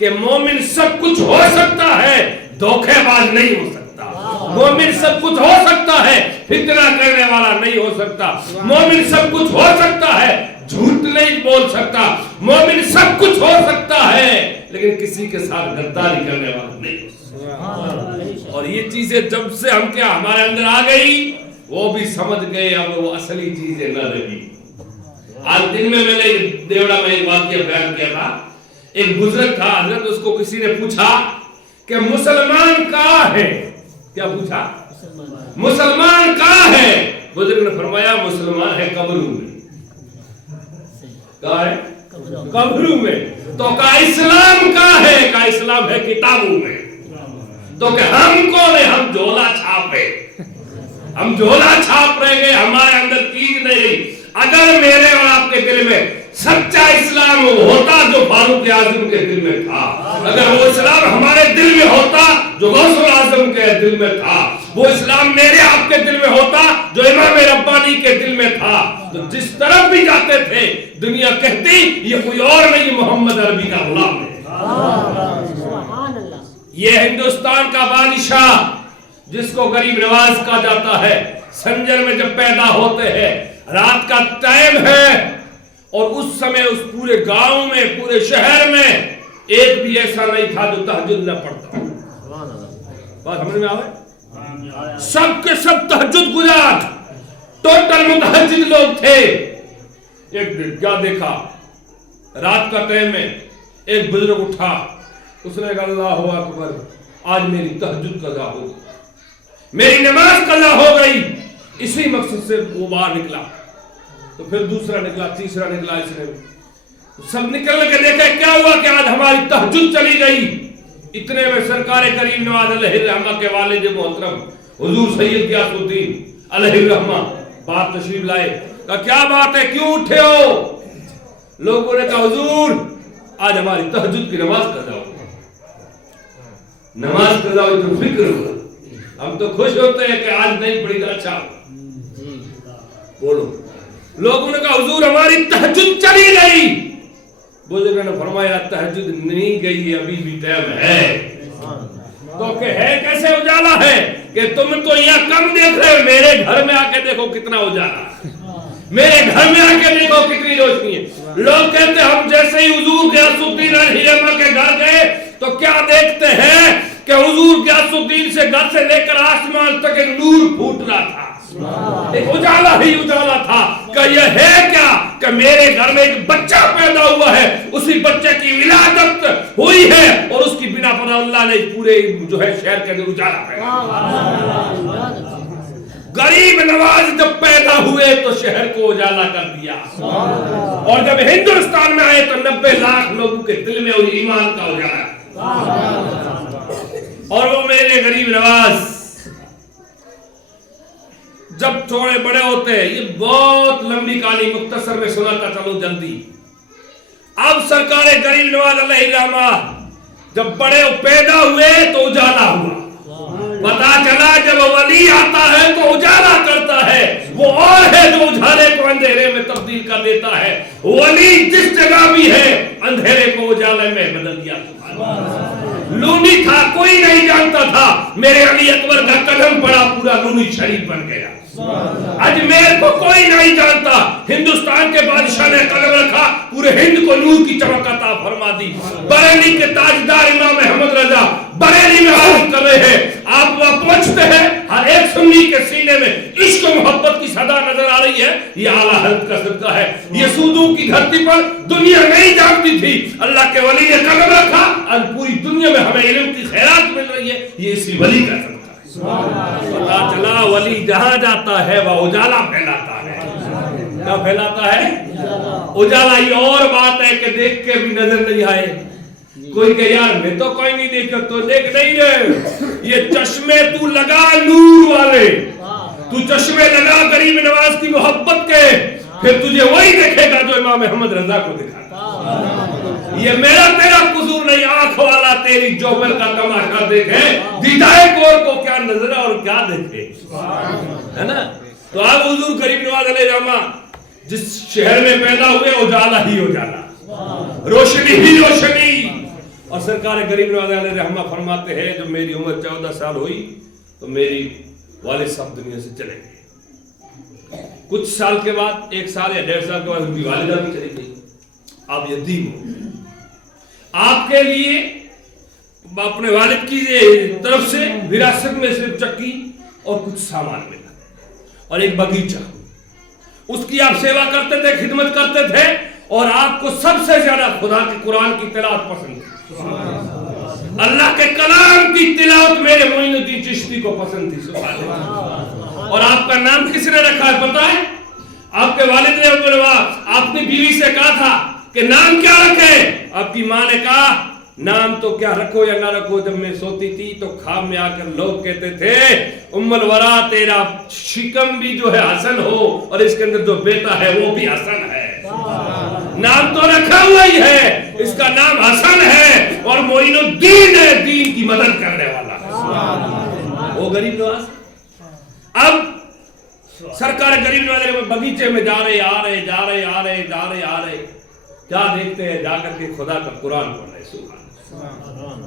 کہ مومن سب کچھ ہو سکتا ہے، دھوکے باز نہیں ہو سکتا. مومن سب کچھ ہو سکتا ہے، فتنہ کرنے والا نہیں ہو سکتا. مومن سب کچھ ہو سکتا ہے، جھوٹ نہیں بول سکتا. مومن سب کچھ ہو سکتا ہے لیکن کسی کے ساتھ غداری کرنے والا نہیں ہو سکتا. اور یہ چیزیں جب سے ہمارے اندر آ گئی وہ بھی سمجھ گئے اب وہ اصلی چیزیں نہ رہی. آج دن میں نے دیوڑا میں ایک واقعہ بیان کیا تھا. ایک بزرگ تھا حضرت، اس کو کسی نے پوچھا کہ مسلمان کہاں ہے؟ کیا پوچھا؟ مسلمان کہاں ہے؟ بزرگ نے فرمایا مسلمان ہے قبروں میں. کہاں ہے؟ قبروں میں. تو کہا اسلام کہاں ہے؟ کہا اسلام ہے کتابوں میں. تو کہ ہم کون ہیں؟ ہم جھولا چھاپے، ہم جھولا چھاپ رہے گئے، ہمارے اندر چیز نہیں رہی. اگر میرے اور آپ کے دل میں سچا اسلام ہوتا جو فاروق اعظم کے دل میں تھا، اگر وہ اسلام ہمارے دل میں ہوتا جو غوث اعظم کے دل میں تھا، وہ اسلام میرے آپ کے دل میں ہوتا جو امام ربانی کے دل میں تھا، تو جس طرف بھی جاتے تھے دنیا کہتی یہ کوئی اور نہیں محمد عربی کا غلام ہے. یہ ہندوستان کا بادشاہ جس کو غریب نواز کہا جاتا ہے، سنجر میں جب پیدا ہوتے ہیں، رات کا ٹائم ہے اور اس سمے اس پورے گاؤں میں، پورے شہر میں ایک بھی ایسا نہیں تھا جو تہجد نہ پڑھتا. بات سمجھ میں آئے؟ سب کے سب تہجد گزار، ٹوٹل متہجد لوگ تھے. ایک دن کیا دیکھا، رات کا ٹائم ہے، ایک بزرگ اٹھا، اس نے کہا اللہ اکبر، آج میری تہجد قضا ہو گئی، میری نماز قضا ہو گئی. اسی مقصد سے وہ باہر نکلا. تو پھر دوسرا نکلا، تیسرا نکلا، اس نے سب نکل کے دیکھا کیا ہوا کہ آج ہماری تہجد چلی گئی. اتنے میں سرکار کریم نواز علیہ الرحمہ کے والد محترم حضور سید غیاث الدین علیہ الرحمہ بات تشریف لائے. کہا کیا بات ہے، کیوں اٹھے ہو؟ لوگوں نے کہا حضور آج ہماری تہجد کی نماز قضا ہو. نماز قضا ہوئی تو فکر ہوا، ہم تو خوش ہوتے ہیں کہ آج نہیں پڑھی تو اچھا بولو. لوگوں نے کہا حضور ہماری تہجد چلی گئی. بزرگ نے فرمایا تہجد نہیں گئی، ابھی بھی ٹائم ہے. تو کہ ہے کیسے اجالا ہے کہ تم تو یہاں کم دیکھ رہے ہو، میرے گھر میں آ کے دیکھو کتنا اجالا ہے، میرے گھر میں آ کے دیکھو کتنی روشنی ہے. لوگ کہتے ہیں ہم جیسے ہی حضور غیاث الدین علیہ الرحمہ کے گھر گئے تو کیا دیکھتے ہیں کہ حضور غیاث الدین سے گھر سے لے کر آسمان تک ایک نور پھوٹ رہا تھا، ایک اجالا ہی اجالا تھا. کہ یہ ہے کیا کہ میرے گھر میں ایک بچہ پیدا ہوا ہے، اسی بچے کی ولادت ہوئی ہے اور اس کی بنا پر اللہ نے پورے جو ہے شہر کے اندر اجالا پیدا. غریب نواز جب پیدا ہوئے تو شہر کو اجالا کر دیا، اور جب ہندوستان میں آئے تو 90 لاکھ لوگوں کے دل میں اور ایمان کا اجالا. اور وہ میرے غریب نواز جب تھوڑے بڑے ہوتے ہیں، یہ بہت لمبی کہانی مختصر میں سناتا چلو جلدی. اب سرکار غریب نواز علیہ الرحمہ جب بڑے پیدا ہوئے تو اجالا ہوا. پتا چلا جب ولی آتا ہے تو اجالا کرتا ہے، وہ اور ہے جو اجالے کو اندھیرے میں تبدیل کر دیتا ہے. ولی جس جگہ بھی ہے اندھیرے کو اجالے میں بدل دیا. لونی تھا، کوئی نہیں جانتا تھا، میرے علی اکبر کا قدم پڑا پورا لونی شریف بن گیا. اجمیر کو کوئی نہیں جانتا، ہندوستان کے بادشاہ نے قدم رکھا، پورے ہند کو نور کی چمک عطا فرما دی. بریلی کے تاجدار امام احمد رضا بریلی میں حاضر کر رہے ہیں. آپ وہاں پہنچتے ہیں، ہر ایک سنی کے سینے میں عشق و محبت کی صدا نظر آ رہی ہے. یہ اعلیٰ حضرت کا صدقہ ہے. یہ سودوں کی دھرتی پر دنیا نہیں جانتی تھی، اللہ کے ولی نے قدم رکھا، آج پوری دنیا میں ہمیں علم کی خیرات مل رہی ہے. یہ اسی ولی کا صدقہ ہے. پتا چلا ولی جہاں جاتا ہے وہ اجالا پھیلاتا ہے. کیا پھیلاتا ہے؟ اجالا. یہ اور بات ہے کہ دیکھ کے بھی نظر نہیں آئے. کوئی کہ یار میں تو کوئی نہیں دیکھا، تو دیکھ نہیں رہے. یہ چشمے تو لگا نور والے، تو چشمے لگا غریب نواز کی محبت کے، پھر تجھے وہی دیکھے گا جو امام احمد رضا کو دکھا. یہ میرا تیرا قصور نہیں، آنکھ والا تیری جوبر کا تماشا دیکھے، دیدائے کور کو کیا نظر اور کیا دیکھے، ہے نا. تو آپ حضور غریب نواز علیہ الرحمہ جس شہر میں پیدا ہوئے اجالا ہی اجالا، روشنی ہی روشنی. اور سرکار غریب نواز علیہ رحمہ فرماتے ہیں جب میری عمر 14 سال ہوئی تو میری والد صاحب دنیا سے چلے گئے. کچھ سال کے بعد 1 سال یا 1.5 سال کے بعد ان کی والدہ بھی چلی گئی. آپ یتیم ہو. آپ کے لیے اپنے والد کی طرف سے وراثت میں صرف چکی اور کچھ سامان ملا اور ایک باغیچہ. اس کی آپ سیوا کرتے تھے, خدمت کرتے تھے, اور آپ کو سب سے زیادہ خدا کے قرآن کی تلاوت پسند تھی. اللہ کے کلام کی تلاوت میرے معین الدین چشتی کو پسند تھی. سبحان اللہ. اور آپ کا نام کس نے رکھا ہے پتہ ہے؟ آپ کے والد نے اپنی بیوی سے کہا تھا کہ نام کیا رکھے. آپ کی ماں نے کہا نام تو کیا رکھو یا نہ رکھو, جب میں سوتی تھی تو خواب میں آ کر لوگ کہتے تھے ام الورا تیرا شکم بھی جو ہے حسن ہو اور اس کے اندر جو بیٹا ہے وہ بھی حسن ہے. نام تو رکھا ہوا ہی ہے, اس کا نام حسن ہے اور معین الدین ہے, دین کی مدد کرنے والا ہے. وہ غریب نواز اب سرکار غریب نواز بغیچے میں جا رہے آ رہے کیا دیکھتے ہیں, جا کر کے خدا کا قرآن پڑھ رہے. سبحان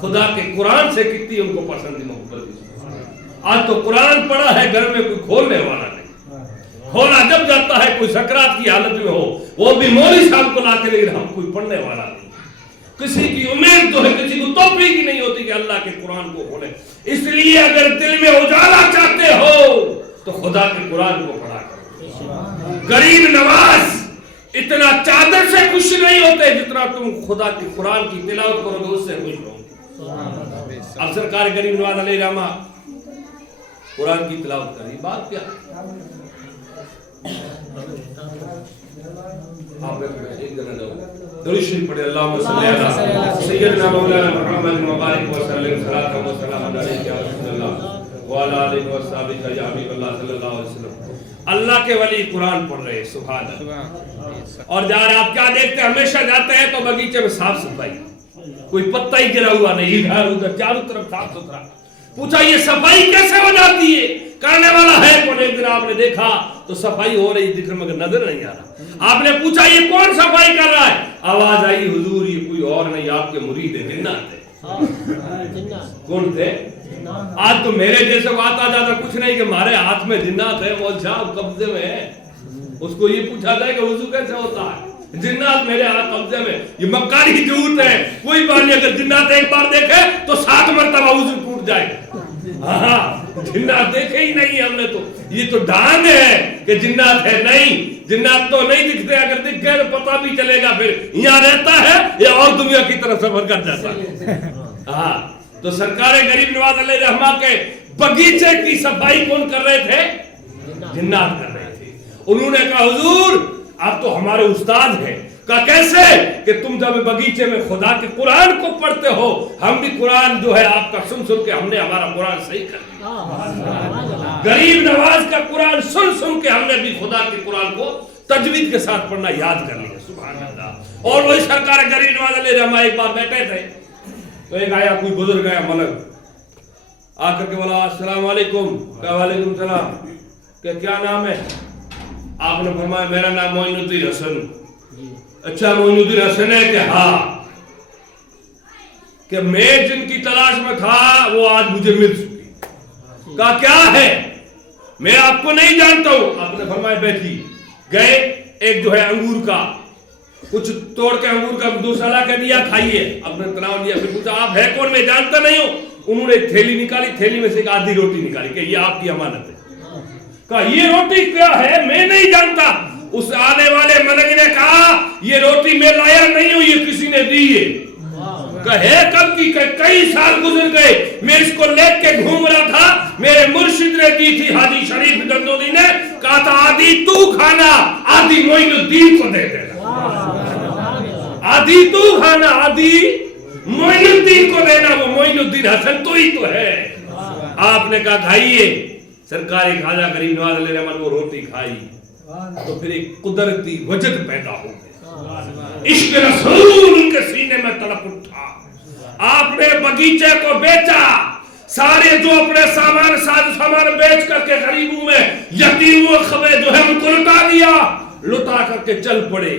خدا کے قرآن سے کتنی ان کو پسند محبت. آج تو قرآن پڑھا ہے گھر میں کوئی کھولنے والا نہیں. کھولا جب جاتا ہے کوئی سکرات کی حالت میں ہو, وہ بھی مولوی صاحب کو لاتے, لیکن ہم کوئی پڑھنے والا نہیں. کسی کی امید تو ہے, کسی کو توفیق ہی نہیں ہوتی کہ اللہ کے قرآن کو کھولے. اس لیے اگر دل میں اجالا چاہتے ہو تو خدا کے قرآن کو پڑھا کرو. غریب نواز اتنا چادر سے خوش نہیں ہوتے جتنا تم خدا کی قرآن کی تلاوت کرو گے اس سے خوش ہو. اب سرکار غریب نواز علیہ رحمہ قرآن کی تلاوت کری. بات کیا آپ ایک جگہ جاؤ, درود شریف پڑھیں. اللہم صلی علی سیدنا مولانا محمد مبارک وسلم صلاۃ و سلام علیک یا رسول اللہ وعلی آلہ و صحبہ یا حبیب اللہ صلی اللہ علیہ وسلم. اللہ کے ولی قرآن پڑھ رہے. سبحان اللہ. اور جہاں آپ کیا دیکھتے ہیں, ہمیشہ جاتے ہیں تو باغیچے میں صاف صفائی, کوئی پتہ ہی گرا ہوا نہیں, ادھر ادھر چاروں طرف صاف ستھرا. پوچھا یہ صفائی کیسے ہو جاتی ہے, کرنے والا ہے کون؟ ایک دن آپ نے دیکھا تو صفائی ہو رہی دکھ مگر نظر نہیں آ رہا. آپ نے پوچھا یہ کون صفائی کر رہا ہے؟ آواز آئی حضور یہ کوئی اور نہیں, آپ کے مرید ہیں, جنات ہیں. کون تھے؟ آج تو میرے جیسے کو آتا جاتا کچھ نہیں کہ ہمارے ہاتھ میں جنات ہے, وہ صاحب قبضے میں ہے. اس کو یہ پوچھا جائے کہ وضو کیسے ہوتا ہے, جنات میرے ہاتھ قبضے میں. یہ مکاری جھوٹ ہے, کوئی بات نہیں. اگر جنات ایک بار دیکھے تو 7 مرتبہ وضو ٹوٹ جائے. ہاں جنات دیکھے ہی نہیں ہم نے, تو یہ تو ڈھانگ ہے کہ جنات ہے. نہیں, جنات تو نہیں دکھتے, اگر دکھ گئے تو پتہ بھی چلے گا پھر یہاں رہتا ہے یا اور دنیا کی طرف سفر کر جاتا ہے. ہاں تو سرکار غریب نواز علیہ رحمہ کے باغیچے کی صفائی کون کر رہے تھے؟ جنات کر رہے تھے. انہوں نے کہا حضور آپ تو ہمارے استاد ہیں. کہا کیسے؟ کہ تم جب باغیچے میں خدا کے قرآن کو پڑھتے ہو, ہم بھی قرآن جو ہے آپ کا سن سن کے ہم نے ہمارا قرآن صحیح کر دیا. غریب نواز کا قرآن سن سن کے ہم نے بھی خدا کے قرآن کو تجوید کے ساتھ پڑھنا یاد کر لیا. سبحان اللہ. اور وہی سرکار غریب نواز علیہ رحمہ ایک بار بیٹھے تھے تو ایک آیا کوئی بزرگ آیا ملک, آ کر کے بولا السلام علیکم. کہا وعلیکم السلام. کہ کیا نام ہے؟ آپ نے فرمایا میرا نام معین الدین حسن. اچھا معین الدین حسن ہے کہ ہاں, کہ میں جن کی تلاش میں تھا وہ آج مجھے مل چکی. کہا کیا ہے؟ میں آپ کو نہیں جانتا ہوں. آپ نے فرمایا بیٹھی. گئے, ایک جو ہے انگور کا کچھ توڑ کے انگور کا دوسرا لا کے دیا, کھائیے. آپ نے تناول دیا. پھر پوچھا آپ ہے کون, میں جانتا نہیں ہوں. انہوں نے ایک تھیلی نکالی, تھیلی میں سے ایک آدھی روٹی نکالی کہ یہ آپ کی امانت ہے. کہا یہ روٹی کیا ہے, میں نہیں جانتا. اس آنے والے ملک نے کہا یہ روٹی میں لایا نہیں ہوں, یہ کسی نے دی ہے. کہے کب کی؟ کہ کئی سال گزر گئے, میں اس کو لے کے گھوم رہا تھا, میرے مرشد نے دی تھی. حاجی شریف گندودی نے کہا تھا آدھی تو کھانا, آدھی معین الدین کو دے دینا. آدھی تو کھانا, آدھی معین الدین کو دینا. وہ معین الدین حسن تو ہی تو ہے. آپ نے کہا کھائیے. سرکار خواجہ غریب نواز علیہ رحمہ وہ روٹی کھائی تو پھر ایک قدرتی وجد پیدا ہو گئی. عشق رسول ان کے سینے میں تڑپ اٹھا. آپ نے باغیچے کو بیچا, سارے جو اپنے سامان بیچ کر کے غریبوں میں یتیموں خبے جو ہے ان کو لٹا دیا, لٹا کر کے چل پڑے.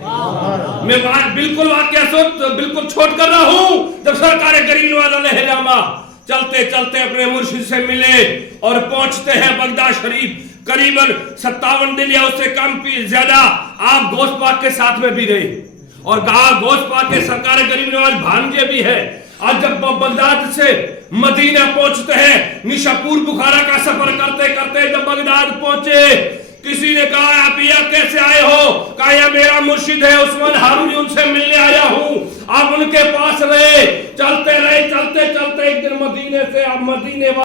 میں بالکل واقعہ بالکل چھوٹ کر رہا ہوں. جب سرکار گریب نواز علیہ الرحمہ چلتے چلتے اپنے مرشد سے ملے اور پہنچتے ہیں بغداد شریف, قریباً 57 دن یا اس سے کم کی زیادہ آپ گوشت پاک کے ساتھ میں بھی رہے, اور کہا گوشت پاک کے سرکار گریب نواز بھانجے بھی ہے. آج جب بغداد سے مدینہ پہنچتے ہیں, نشاپور بخارا کا سفر کرتے کرتے جب بغداد پہنچے, کسی نے کہا آپ یہ کیسے آئے ہو؟ کہا یہ میرا مرشد ہے عثمان ہارونی, ان سے ملنے آیا ہوں. آپ ان کے پاس رہے, چلتے رہے, چلتے چلتے ایک دن مدینے سے آپ مدینے